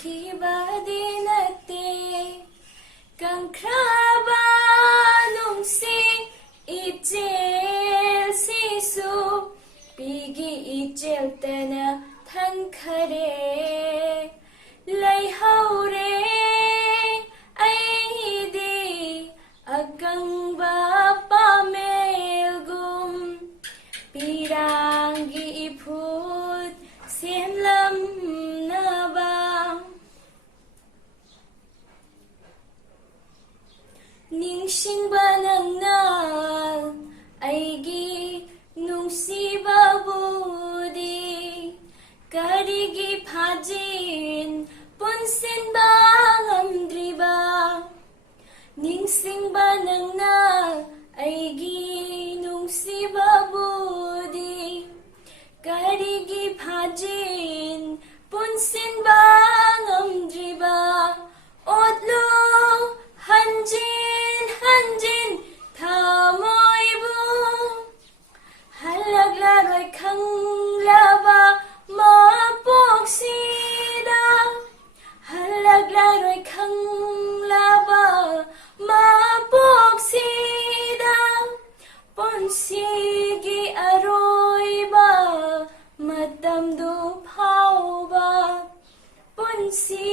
ꯈꯤꯕꯗꯤ ꯅꯠꯇꯦ ꯀꯪꯈ꯭ꯔꯕ ꯅꯨꯡꯁꯤꯡ ꯏꯆꯦꯜꯁꯤꯁꯨ ꯄꯤꯒꯤ ꯏꯆꯦꯜꯇꯅ ꯊꯟꯈꯔꯦ ꯂꯩꯍꯧꯔꯦ ꯑꯩꯗꯤ ꯑꯀꯪꯕ ꯄꯥꯃꯦꯜꯒꯨꯝ ꯄꯤꯔꯥꯡꯒꯤ ꯏꯐꯨꯠ ꯁꯦꯝꯂꯝꯅꯕ ꯅꯤꯡꯁꯤꯡꯕ ꯅꯪꯅ ꯑꯩꯒꯤ ꯅꯨꯡꯁꯤꯕꯕꯨꯗꯤ ꯀꯔꯤꯒꯤ ꯐꯥꯖꯤꯟ ꯄꯨꯟꯁꯤꯟꯕ ꯉꯝꯗ꯭ꯔꯤꯕ ꯅꯤꯡꯁꯤꯡꯕ ꯅꯪꯅ ꯑꯩꯒꯤ ꯅꯨꯡꯁꯤꯕꯕꯨꯗꯤ ꯀꯔꯤꯒꯤ ꯐꯥꯖꯤꯟ ꯄꯨꯟꯁꯤꯟꯕ ꯉꯝꯗ꯭ꯔꯤꯕ ꯑꯣꯠꯂꯨ ꯍꯟꯖꯤꯟ ꯍꯟꯖꯤꯟ ꯊꯃꯣꯏꯕꯨ ꯍꯜꯂꯛꯂꯔꯣꯏ ꯈꯪꯂꯕ ꯃꯄꯣꯛꯁꯤꯗ ꯍꯜꯂꯛꯂꯔꯣꯏ ꯈꯪꯂꯕ ꯃꯄꯣꯛꯁꯤꯗ ꯄꯨꯟꯁꯤꯒꯤ ꯑꯔꯣꯏꯕ ꯃꯇꯝꯗꯨ ꯐꯥꯎꯕ ꯄꯨꯟꯁꯤ